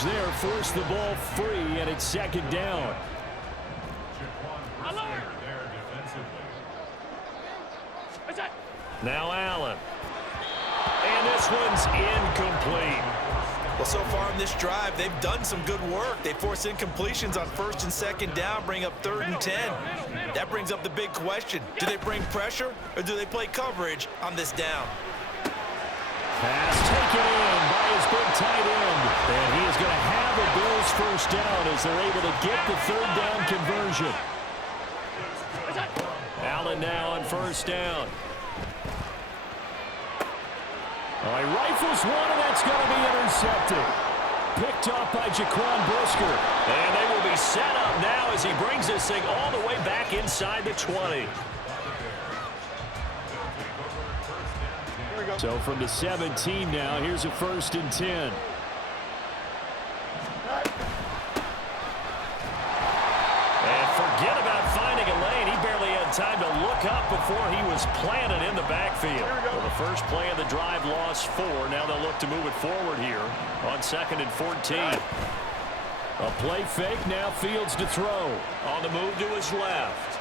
coverage there forced the ball free, and it's second down. Now Allen. And this one's incomplete. Well, so far in this drive, they've done some good work. They force incompletions on first and second down, bring up 3rd and 10. That brings up the big question. Do they bring pressure or do they play coverage on this down? Pass taken in by his big tight end. And he is going to have a Bills first down as they're able to get the 3rd down conversion. Allen now on first down. Oh, he rifles one, and that's going to be intercepted. Picked off by Jaquan Brisker. And they will be set up now as he brings this thing all the way back inside the 20. So from the 17 now, here's a 1st and 10. And forget about finding a lane. He barely had time to look up before he was planted in the backfield. Well, the first play of the drive lost 4. Now they'll look to move it forward here on 2nd and 14. A play fake, now Fields to throw. On the move to his left.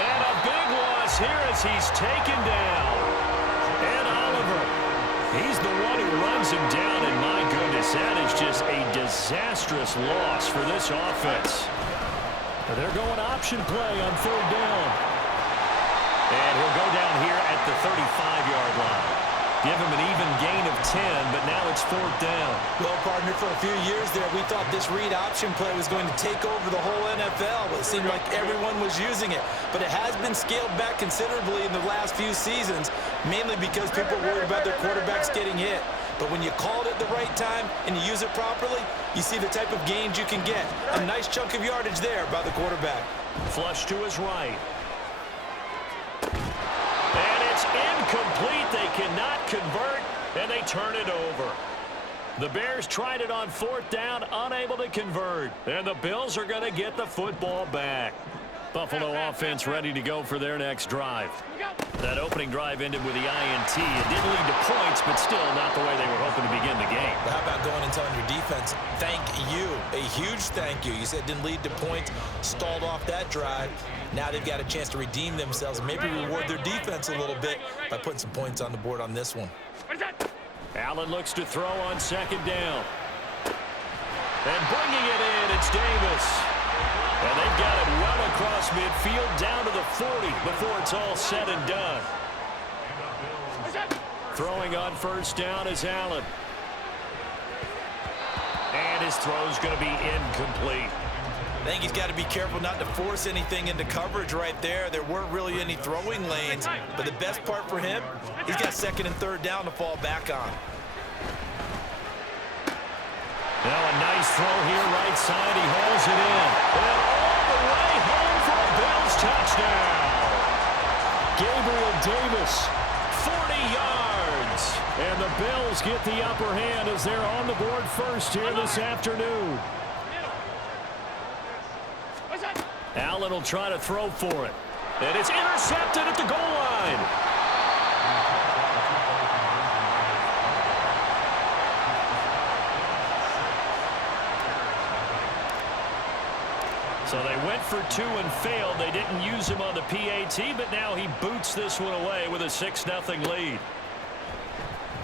And a big loss here as he's taken down. And Oliver, he's the one who runs him down, and my goodness, that is just a disastrous loss for this offense. They're going option play on 3rd down. And he'll go down here at the 35-yard line. Give him an even gain of 10, but now it's 4th down. Well, partner, for a few years there, we thought this read option play was going to take over the whole NFL. It seemed like everyone was using it, but it has been scaled back considerably in the last few seasons, mainly because people worried about their quarterbacks getting hit. But when you call it at the right time and you use it properly, you see the type of gains you can get. A nice chunk of yardage there by the quarterback. Flush to his right. And it's incomplete. They cannot convert, and they turn it over. The Bears tried it on 4th down, unable to convert. And the Bills are going to get the football back. Buffalo offense ready to go for their next drive. That opening drive ended with the INT. It didn't lead to points, but still not the way they were hoping to begin the game. But how about going and telling your defense, thank you, a huge thank you. You said it didn't lead to points, stalled off that drive. Now they've got a chance to redeem themselves and maybe reward their defense a little bit by putting some points on the board on this one. Allen looks to throw on 2nd down. And bringing it in, it's Davis. And they've got it well across midfield down to the 40 before it's all said and done. Throwing on 1st down is Allen. And his throw's going to be incomplete. I think he's got to be careful not to force anything into coverage right there. There weren't really any throwing lanes, but the best part for him, he's got 2nd and 3rd down to fall back on. Now a nice throw here, right side. He hauls it in. And all the way home for a Bills touchdown. Gabriel Davis, 40 yards. And the Bills get the upper hand as they're on the board first here this afternoon. Allen will try to throw for it. And it's intercepted at the goal line. So they went for 2 and failed. They didn't use him on the PAT, but now he boots this one away with a 6-0 lead.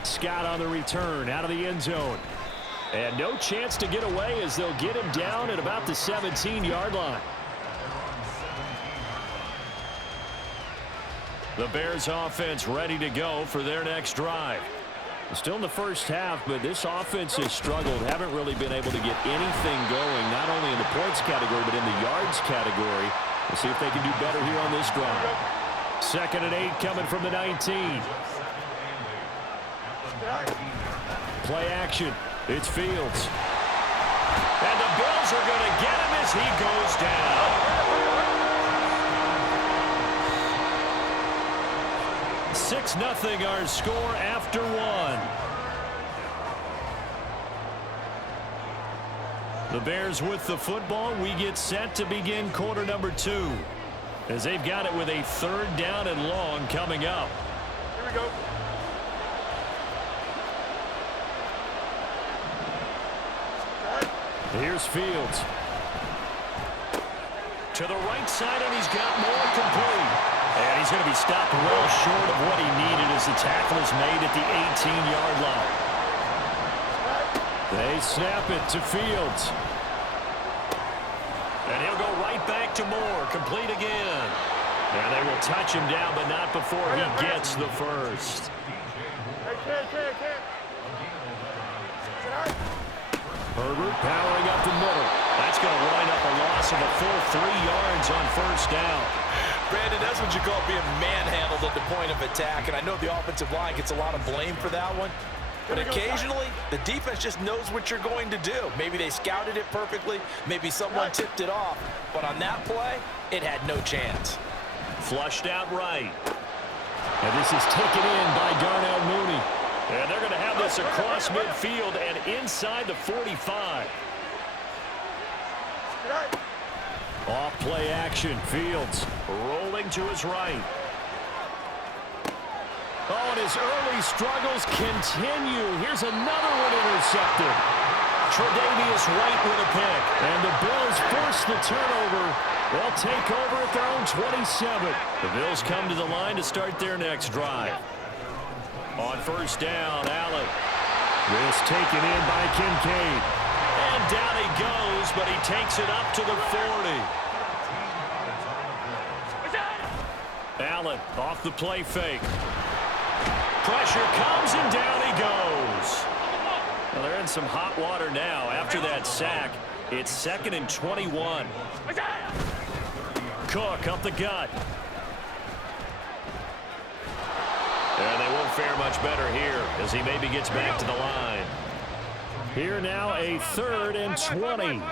Scott on the return out of the end zone. And no chance to get away as they'll get him down at about the 17-yard line. The Bears offense ready to go for their next drive. Still in the first half, but this offense has struggled. Haven't really been able to get anything going, not only in the points category, but in the yards category. We'll see if they can do better here on this drive. 2nd and 8 coming from the 19. Play action. It's Fields. And the Bills are going to get him as he goes down. 6-0 our score after 1. The Bears with the football. We get set to begin quarter number 2. as they've got it with a 3rd down and long coming up. Here we go. Here's Fields. To the right side, and he's got more complete. And he's going to be stopped well short of what he needed as the tackle is made at the 18-yard line. They snap it to Fields. And he'll go right back to Moore. Complete again. And they will touch him down, but not before he gets the first. Herbert powering up the middle. That's going to wind up a loss of a full 3 yards on 1st down. Brandon, that's what you call being manhandled at the point of attack, and I know the offensive line gets a lot of blame for that one. But occasionally, the defense just knows what you're going to do. Maybe they scouted it perfectly. Maybe someone tipped it off. But on that play, it had no chance. Flushed out right. And this is taken in by Darnell Mooney. And they're going to have this across midfield and inside the 45. Off play action. Fields rolling to his right. Oh, and his early struggles continue. Here's another one intercepted. Tre'Davious White with a pick. And the Bills force the turnover. They'll take over at their own 27. The Bills come to the line to start their next drive. On 1st down, Allen. This taken in by Kincaid. And down he goes, but he takes it up to the 40. Allen off the play fake. Pressure comes, and down he goes. Well, they're in some hot water now. After that sack, it's 2nd and 21. Cook up the gut. And they won't fare much better here as he maybe gets back to the line. Here now a 3rd and 20.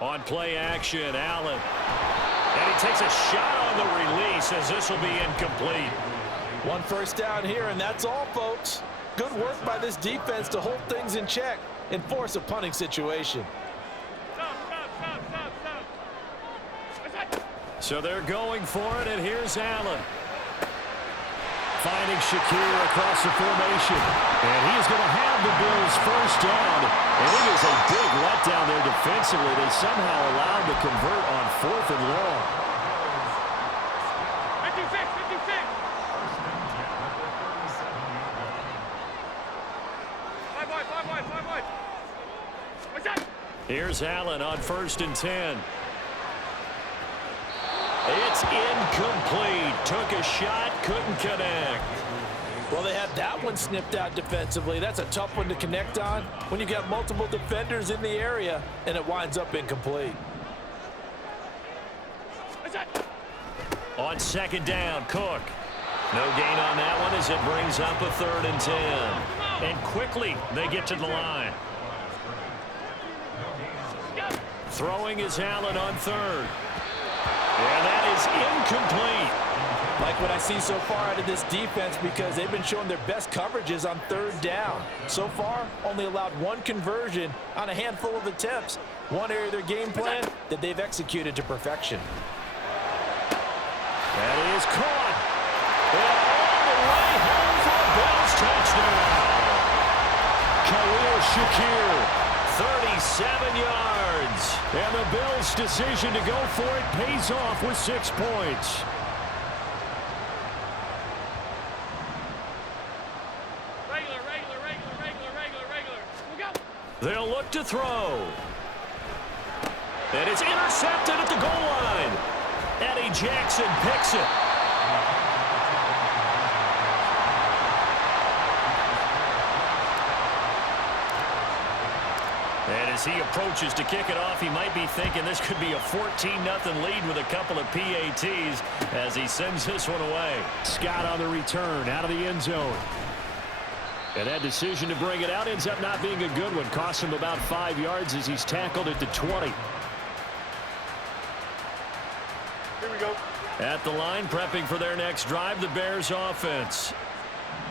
On play action, Allen. And he takes a shot on the release as this will be incomplete. 1 first down here, and that's all, folks. Good work by this defense to hold things in check and force a punting situation. So they're going for it, and here's Allen. Finding Shakir across the formation. And he is going to have the Bills' 1st down. And it is a big letdown there defensively. They somehow allowed to convert on 4th and long. 56, 56. Five wide. What's that? Here's Allen on 1st and 10. It's incomplete. Took a shot, couldn't connect. Well, they had that one snipped out defensively. That's a tough one to connect on when you got multiple defenders in the area, and it winds up incomplete. On 2nd down, Cook. No gain on that one as it brings up a 3rd and 10. And quickly, they get to the line. Throwing is Allen on 3rd. And that is incomplete. Like what I see so far out of this defense because they've been showing their best coverages on 3rd down. So far, only allowed 1 conversion on a handful of attempts. One area of their game plan that they've executed to perfection. That is caught. And all the way home for a Bills touchdown. Khalil Shakir. 37 yards. And the Bills' decision to go for it pays off with 6 points. Regular. They'll look to throw. And it's intercepted at the goal line. Eddie Jackson picks it. And as he approaches to kick it off, he might be thinking this could be a 14-0 lead with a couple of PATs as he sends this one away. Scott on the return out of the end zone. And that decision to bring it out ends up not being a good one. Costs him about 5 yards as he's tackled at the 20. Here we go. At the line, prepping for their next drive, the Bears offense.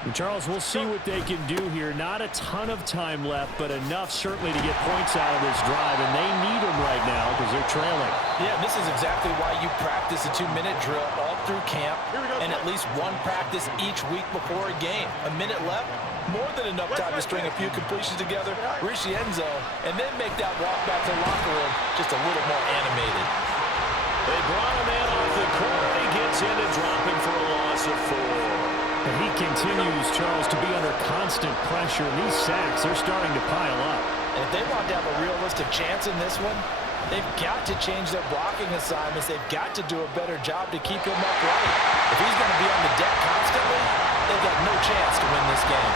And Charles, we'll see what they can do here. Not a ton of time left, but enough certainly to get points out of this drive, and they need them right now because they're trailing. Yeah, this is exactly why you practice a 2-minute drill all through camp and at least one practice each week before a game. A minute left, more than enough time to string a few completions together, reach the end zone, and then make that walk back to the locker room just a little more animated. They brought him in off the corner. He gets into dropping for a loss of 4. And he continues, Charles, to be under constant pressure. And these sacks, they're starting to pile up. And if they want to have a realistic chance in this one, they've got to change their blocking assignments. They've got to do a better job to keep him upright. If he's going to be on the deck constantly, they've got no chance to win this game.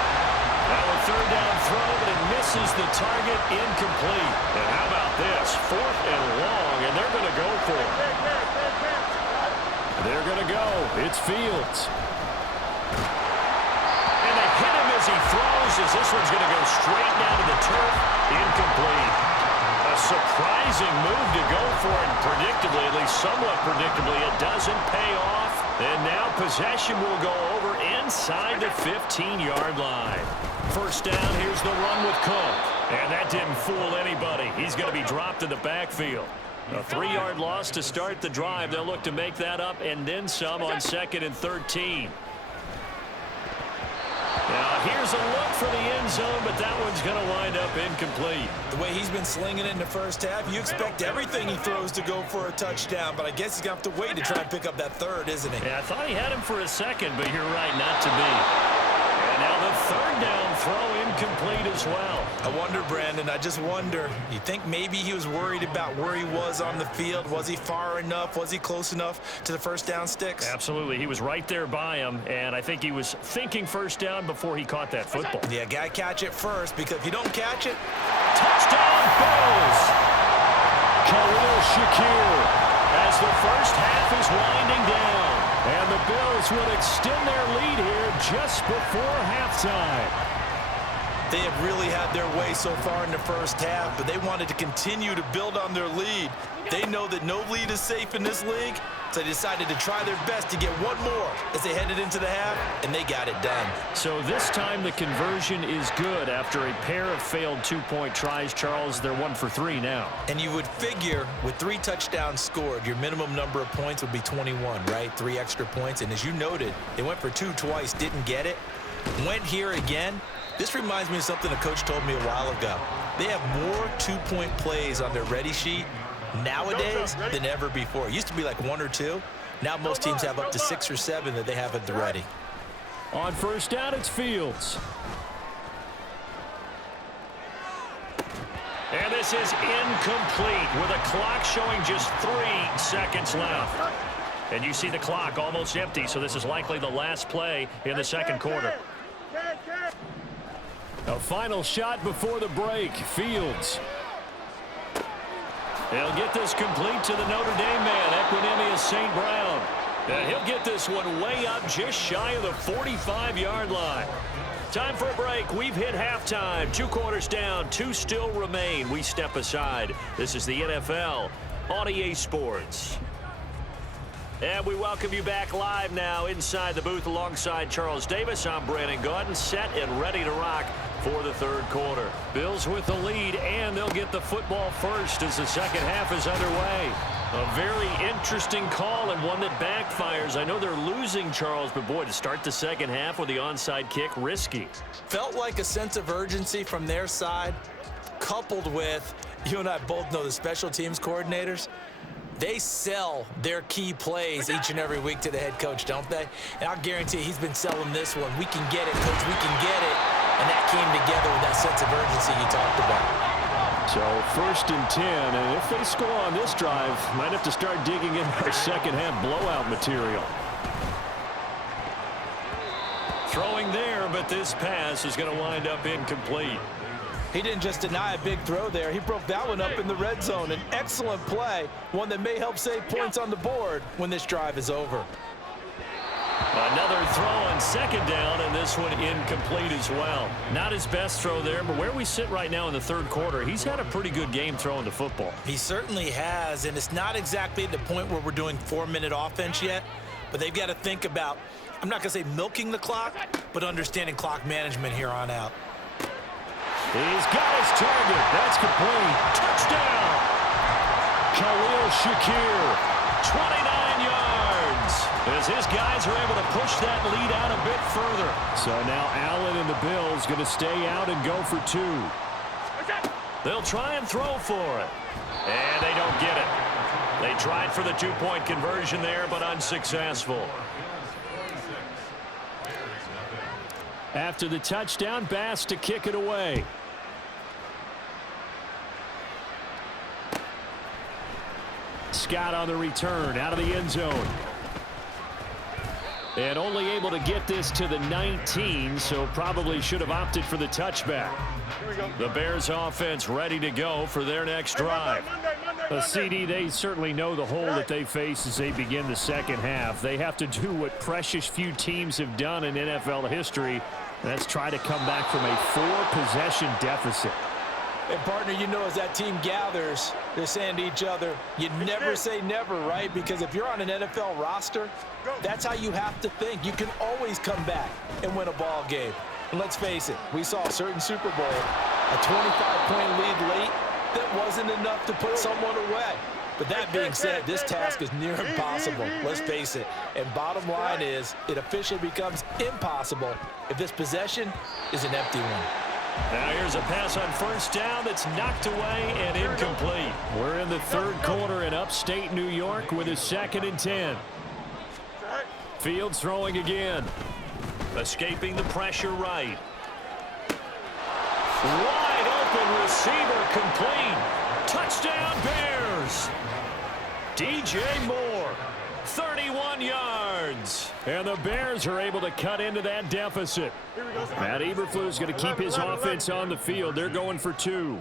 Now a third down throw, but it misses the target, incomplete. And how about this? 4th and long, and they're going to go for it. They're going to go. It's Fields. And they hit him as he throws, as this one's going to go straight down to the turf. Incomplete. A surprising move to go for it, and predictably, at least somewhat predictably, it doesn't pay off. And now possession will go over inside the 15-yard line. First down, here's the run with Cook. And that didn't fool anybody. He's going to be dropped in the backfield. A 3-yard loss to start the drive. They'll look to make that up and then some on 2nd and 13. Now, here's a look for the end zone, but that one's going to wind up incomplete. The way he's been slinging it in the first half, you expect everything he throws to go for a touchdown, but I guess he's going to have to wait to try and pick up that third, isn't he? Yeah, I thought he had him for a second, but you're right, not to be. And now the third down throw incomplete as well. I wonder, Brandon, I just wonder. You think maybe he was worried about where he was on the field? Was he far enough? Was he close enough to the first down sticks? Absolutely. He was right there by him, and I think he was thinking first down before he caught that football. Yeah, got to catch it first, because if you don't catch it, touchdown Bills! Khalil Shakir as the first half is winding down. And the Bills will extend their lead here just before halftime. They have really had their way so far in the first half, but they wanted to continue to build on their lead. They know that no lead is safe in this league, so they decided to try their best to get one more as they headed into the half, and they got it done. So this time the conversion is good after a pair of failed 2-point tries. Charles, they're 1 for 3 now. And you would figure with 3 touchdowns scored, your minimum number of points would be 21, right? 3 extra points. And as you noted, they went for 2 twice, didn't get it, went here again. This reminds me of something a coach told me a while ago. They have more 2-point plays on their ready sheet nowadays than ever before. It used to be like 1 or 2. Now most teams have up to 6 or 7 that they have at the ready. On first down, it's Fields. And this is incomplete with a clock showing just 3 seconds left. And you see the clock almost empty, so this is likely the last play in the second quarter. A final shot before the break. Fields. They'll get this complete to the Notre Dame man, Equinemius St. Brown. And he'll get this one way up just shy of the 45-yard line. Time for a break. We've hit halftime. 2 quarters down, 2 still remain. We step aside. This is the NFL on EA Sports. And we welcome you back live now inside the booth alongside Charles Davis. I'm Brandon Gaudin, set and ready to rock for the third quarter. Bills with the lead, and they'll get the football first as the second half is underway. A very interesting call and one that backfires. I know they're losing, Charles, but boy, to start the second half with the onside kick, risky. Felt like a sense of urgency from their side, coupled with, you and I both know the special teams coordinators. They sell their key plays each and every week to the head coach, don't they? And I'll guarantee he's been selling this one. We can get it, coach, we can get it. And that came together with that sense of urgency you talked about. So 1st and 10, and if they score on this drive, might have to start digging in our second half blowout material. Throwing there, but this pass is going to wind up incomplete. He didn't just deny a big throw there. He broke that one up in the red zone. An excellent play, one that may help save points on the board when this drive is over. Another throw on second down, and this one incomplete as well. Not his best throw there, but where we sit right now in the third quarter, he's had a pretty good game throwing the football. He certainly has, and it's not exactly at the point where we're doing 4-minute offense yet, but they've got to think about I'm not going to say milking the clock, but understanding clock management here on out. He's got his target. That's complete. Touchdown. Khalil Shakir, 29 yards. As his guys are able to push that lead out a bit further. So now Allen and the Bills going to stay out and go for 2. They'll try and throw for it. And they don't get it. They tried for the 2-point conversion there, but unsuccessful. After the touchdown, Bass to kick it away. Scott on the return, out of the end zone. And only able to get this to the 19, so probably should have opted for the touchback. The Bears offense ready to go for their next drive. CD, they certainly know the hole that they face as they begin the second half. They have to do what precious few teams have done in NFL history. That's try to come back from a 4-possession deficit. And, partner, you know, as that team gathers, they're saying to each other, you never say never, right? Because if you're on an NFL roster, that's how you have to think. You can always come back and win a ball game. And let's face it, we saw a certain Super Bowl, a 25-point lead late, that wasn't enough to put someone away. But that being said, this task is near impossible. Let's face it. And bottom line is, it officially becomes impossible if this possession is an empty one. Now here's a pass on first down that's knocked away and incomplete. We're in the third quarter in upstate New York with a 2nd and 10. Fields throwing again. Escaping the pressure right. Wide open receiver complete. Touchdown Bears. DJ Moore, 31 yards. And the Bears are able to cut into that deficit. Matt Eberflus going to keep his offense on the field. They're going for 2.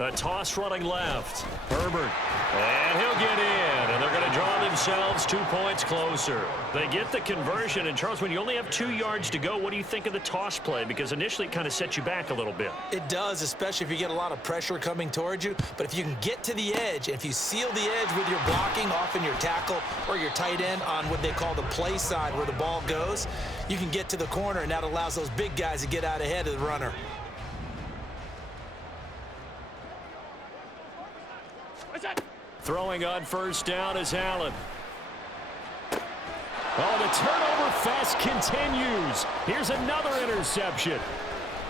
A toss running left. Herbert. And he'll get in. And they're going to draw themselves 2 points closer. They get the conversion. And, Charles, when you only have 2 yards to go, what do you think of the toss play? Because initially it kind of sets you back a little bit. It does, especially if you get a lot of pressure coming towards you. But if you can get to the edge, if you seal the edge with your blocking, often your tackle or your tight end on what they call the play side where the ball goes, you can get to the corner, and that allows those big guys to get out ahead of the runner. Throwing on first down is Allen. Oh, the turnover fest continues. Here's another interception.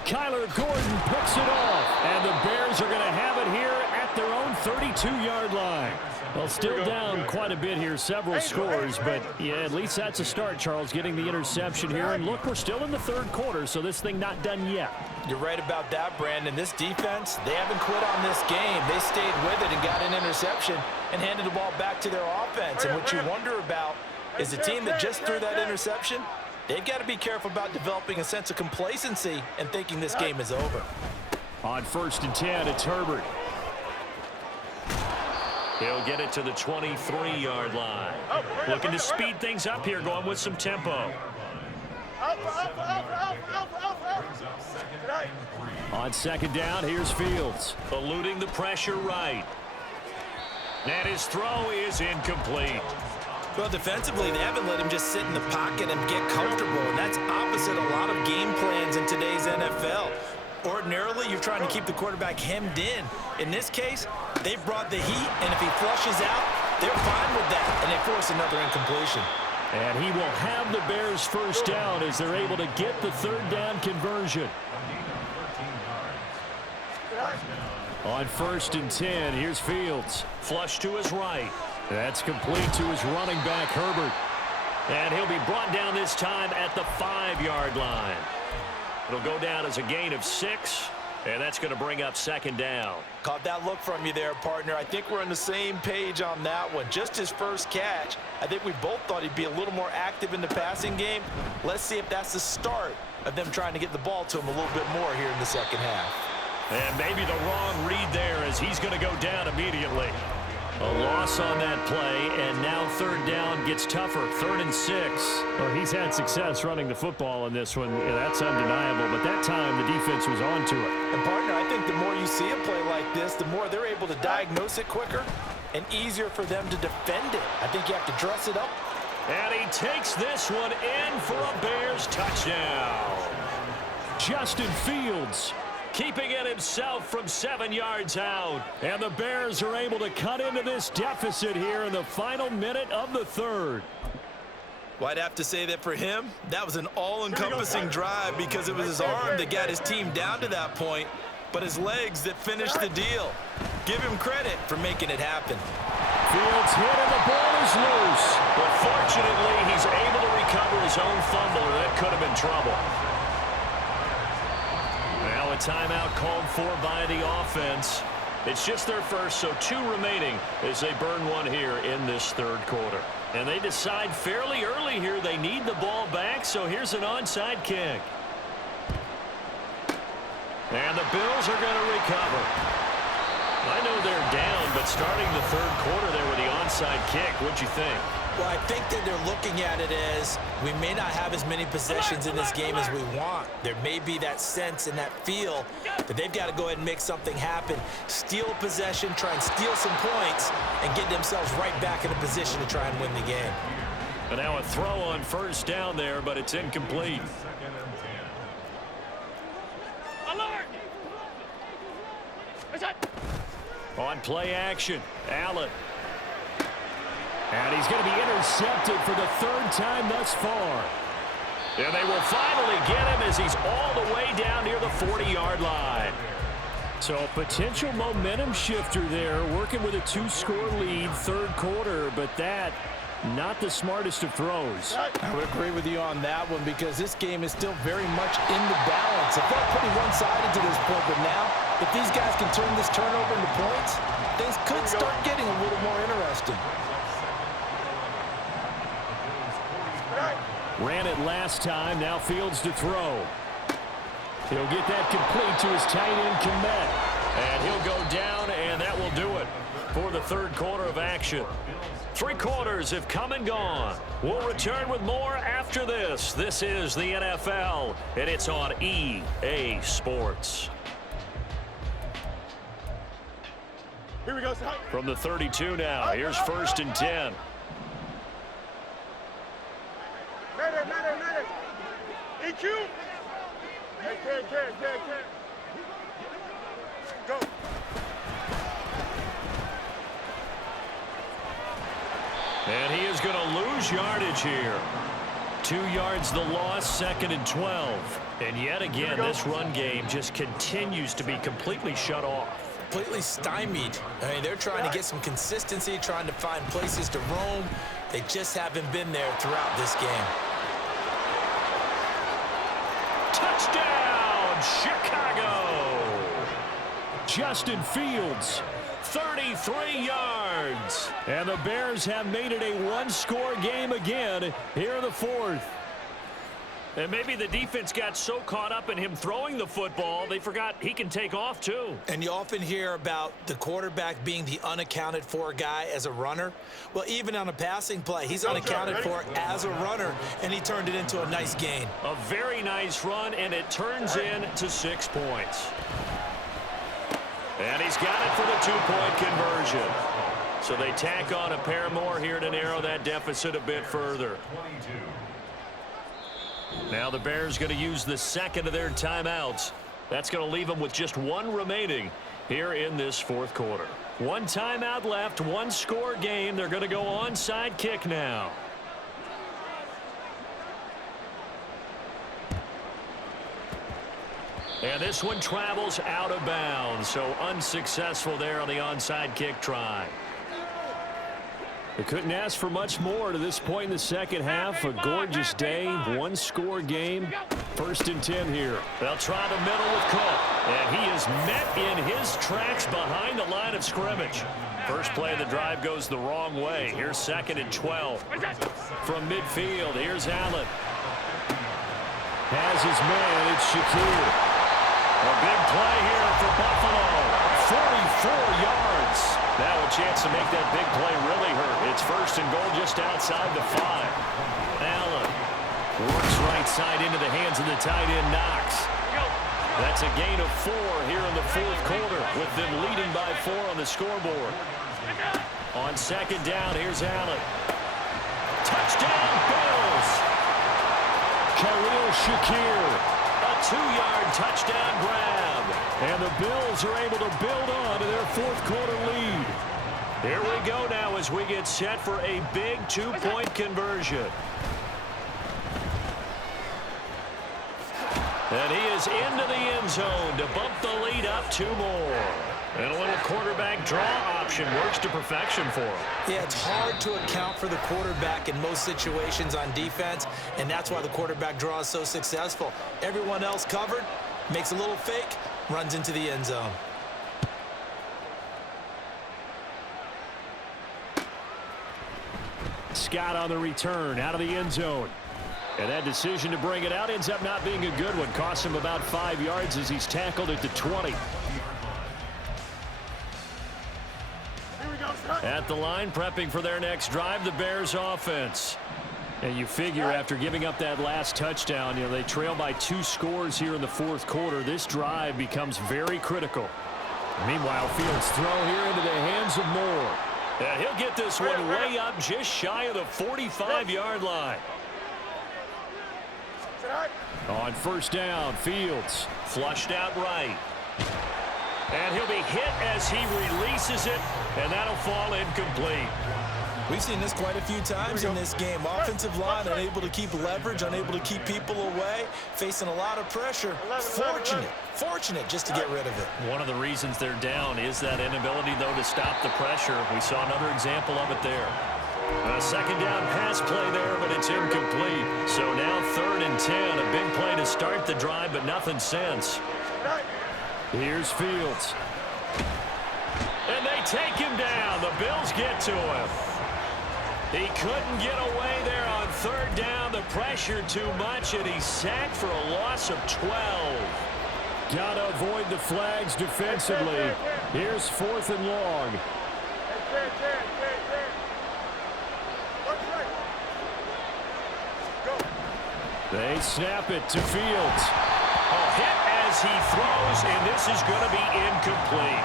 Kyler Gordon picks it off, and the Bears are going to have it here at their own 32-yard line. Well, still down quite a bit here, several scores, but yeah, at least that's a start, Charles, getting the interception here. And look, we're still in the third quarter, so this thing not done yet. You're right about that, Brandon. This defense, they haven't quit on this game. They stayed with it and got an interception and handed the ball back to their offense. And what you wonder about is the team that just threw that interception, they've got to be careful about developing a sense of complacency and thinking this game is over. On 1st and 10, it's Herbert. He'll get it to the 23-yard line. Looking to speed things up here, going with some tempo. On 2nd down, here's Fields. Eluding the pressure right. And his throw is incomplete. Well, defensively, they haven't let him just sit in the pocket and get comfortable, and that's opposite a lot of game plans in today's NFL. Ordinarily, you're trying to keep the quarterback hemmed in. In this case, they brought the heat, and if he flushes out, they're fine with that, and they force another incompletion. And he will have the Bears first down as they're able to get the 3rd down conversion. On 1st and 10, here's Fields. Flush to his right. That's complete to his running back, Herbert. And he'll be brought down this time at the 5-yard line. It'll go down as a gain of 6, and that's going to bring up 2nd down. Caught that look from you there, partner. I think we're on the same page on that one. Just his first catch, I think we both thought he'd be a little more active in the passing game. Let's see if that's the start of them trying to get the ball to him a little bit more here in the second half. And maybe the wrong read there as he's going to go down immediately. A loss on that play, and now 3rd down gets tougher. 3rd and 6. Well, he's had success running the football in this one. Yeah, that's undeniable, but that time the defense was on to it. And, partner, I think the more you see a play like this, the more they're able to diagnose it quicker and easier for them to defend it. I think you have to dress it up And he takes this one in for a Bears touchdown. Justin Fields keeping it himself from 7 yards out. And the Bears are able to cut into this deficit here in the final minute of the third. Well, I'd have to say that for him, that was an all-encompassing drive because it was his arm that got his team down to that point, but his legs that finished the deal. Give him credit for making it happen. Fields hit and the ball is loose. But fortunately, he's able to recover his own fumble, or that could have been trouble. Now a timeout called for by the offense. It's just their first, so 2 remaining as they burn one here in this third quarter. And they decide fairly early here they need the ball back, so here's an onside kick. And the Bills are going to recover. I know they're down, but starting the third quarter there with the onside kick, what'd you think? Well, I think that they're looking at it as we may not have as many possessions in this game as we want. There may be that sense and that feel that they've got to go ahead and make something happen, steal a possession, try and steal some points, and get themselves right back in a position to try and win the game. And now a throw on first down there, but it's incomplete. On play action, Allen. And he's going to be intercepted for the 3rd time thus far. And they will finally get him as he's all the way down near the 40-yard line. So a potential momentum shifter there, working with a 2-score lead, third quarter, but that not the smartest of throws. I would agree with you on that one because this game is still very much in the balance. It felt pretty one-sided to this point, but now if these guys can turn this turnover into points, things could start getting a little more interesting. Ran it last time, now Fields to throw. He'll get that complete to his tight end, Kmet. And he'll go down, and that will do it for the third quarter of action. 3 quarters have come and gone. We'll return with more after this. This is the NFL, and it's on EA Sports. Here we go. From the 32 now, here's 1st and 10. Matter. EQ. Go. And he is going to lose yardage here. 2 yards the loss, 2nd and 12. And yet again, this run game just continues to be completely shut off. Completely stymied. I mean, they're trying to get some consistency, trying to find places to roam. They just haven't been there throughout this game. Touchdown, Chicago! Justin Fields, 33 yards. And the Bears have made it a 1-score game again here in the 4th. And maybe the defense got so caught up in him throwing the football, they forgot he can take off too. And you often hear about the quarterback being the unaccounted for guy as a runner. Well, even on a passing play, he's unaccounted for as a runner, and he turned it into a nice gain. A very nice run, and it turns into 6 points. And he's got it for the 2-point conversion. So they tack on a pair more here to narrow that deficit a bit further. Now the Bears going to use the 2nd of their timeouts. That's going to leave them with just 1 remaining here in this 4th quarter. 1 timeout left, 1-score game. They're going to go onside kick now. And this one travels out of bounds, so unsuccessful there on the onside kick try. They couldn't ask for much more to this point in the second half. A gorgeous day, 1-score game. 1st and 10 here. They'll try the middle with Cook. And he is met in his tracks behind the line of scrimmage. First play of the drive goes the wrong way. Here's 2nd and 12. From midfield, here's Allen. Has his man, it's Shakir. A big play here for Buffalo. 44 yards. Now a chance to make that big play really hurt. It's 1st and goal just outside the 5. Allen works right side into the hands of the tight end, Knox. That's a gain of 4 here in the 4th quarter, with them leading by 4 on the scoreboard. On 2nd down, here's Allen. Touchdown, Bills. Khalil Shakir, a 2-yard touchdown grab. And the Bills are able to build on to their fourth-quarter lead. Here we go now as we get set for a big 2-point conversion. And he is into the end zone to bump the lead up 2 more. And a little quarterback draw option works to perfection for him. Yeah, it's hard to account for the quarterback in most situations on defense, and that's why the quarterback draw is so successful. Everyone else covered, makes a little fake, runs into the end zone. Scott on the return out of the end zone. And that decision to bring it out ends up not being a good one. Costs him about 5 yards as he's tackled at the 20. At the line, prepping for their next drive, the Bears offense. And you figure after giving up that last touchdown, they trail by 2 scores here in the fourth quarter. This drive becomes very critical. Meanwhile, Fields throw here into the hands of Moore. And he'll get this one way up just shy of the 45-yard line. On first down, Fields flushed out right. And he'll be hit as he releases it, and that'll fall incomplete. We've seen this quite a few times in this game. Offensive line unable to keep leverage, unable to keep people away, facing a lot of pressure. Fortunate just to get rid of it. One of the reasons they're down is that inability, though, to stop the pressure. We saw another example of it there. A second down pass play there, but it's incomplete. So now 3rd and 10, a big play to start the drive, but nothing since. Here's Fields. And they take him down. The Bills get to him. He couldn't get away there on 3rd down. The pressure too much, and he's sacked for a loss of 12. Got to avoid the flags defensively. Here's 4th and long. They snap it to Fields. A hit as he throws, and this is going to be incomplete.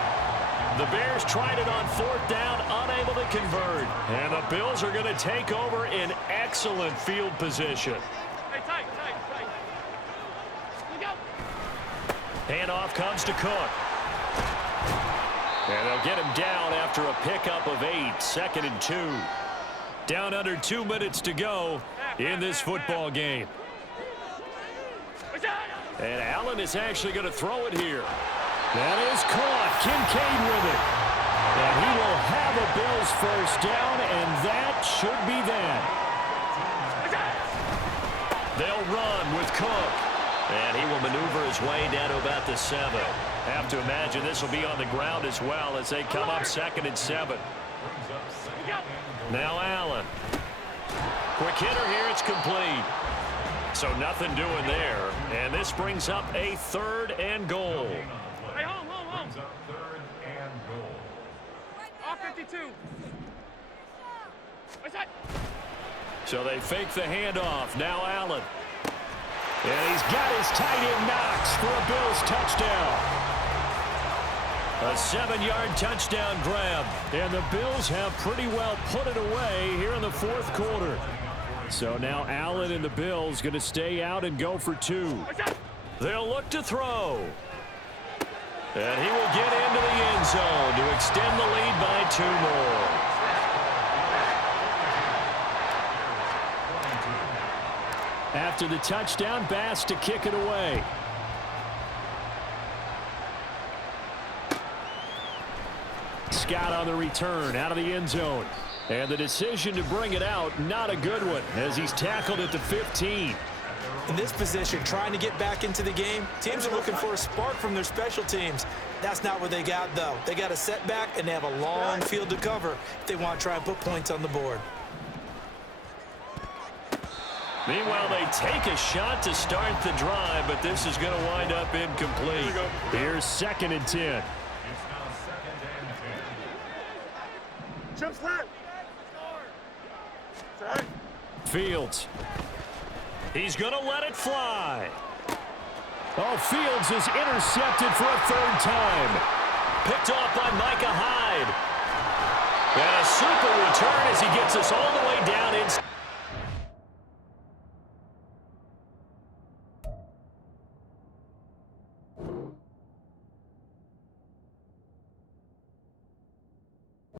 The Bears tried it on 4th down, unable to convert. And the Bills are going to take over in excellent field position. Hey, tight. Handoff comes to Cook. And they'll get him down after a pickup of 8, 2nd and 2. Down under 2 minutes to go in this football game. And Allen is actually going to throw it here. That is caught. Kincaid with it. And he will have a Bills first down, and that should be that. They'll run with Cook. And he will maneuver his way down to about the 7. Have to imagine this will be on the ground as well as they come up 2nd and 7. Now Allen. Quick hitter here. It's complete. So nothing doing there. And this brings up a 3rd and goal. Hey, home. 3rd and goal. Off 52. So they fake the handoff. Now Allen. And he's got his tight end Knox for a Bills touchdown. A 7-yard touchdown grab. And the Bills have pretty well put it away here in the fourth quarter. So now Allen and the Bills going to stay out and go for 2. They'll look to throw. And he will get into the end zone to extend the lead by 2 more. After the touchdown, Bass to kick it away. Scott on the return out of the end zone. And the decision to bring it out, not a good one, as he's tackled at the 15. In this position, trying to get back into the game, teams are looking for a spark from their special teams. That's not what they got, though. They got a setback, and they have a long field to cover if they want to try and put points on the board. Meanwhile, they take a shot to start the drive, but this is going to wind up incomplete. Here's 2nd and 10. Jump slide. Fields. He's going to let it fly. Oh, Fields is intercepted for a 3rd time. Picked off by Micah Hyde. And a super return as he gets us all the way down inside.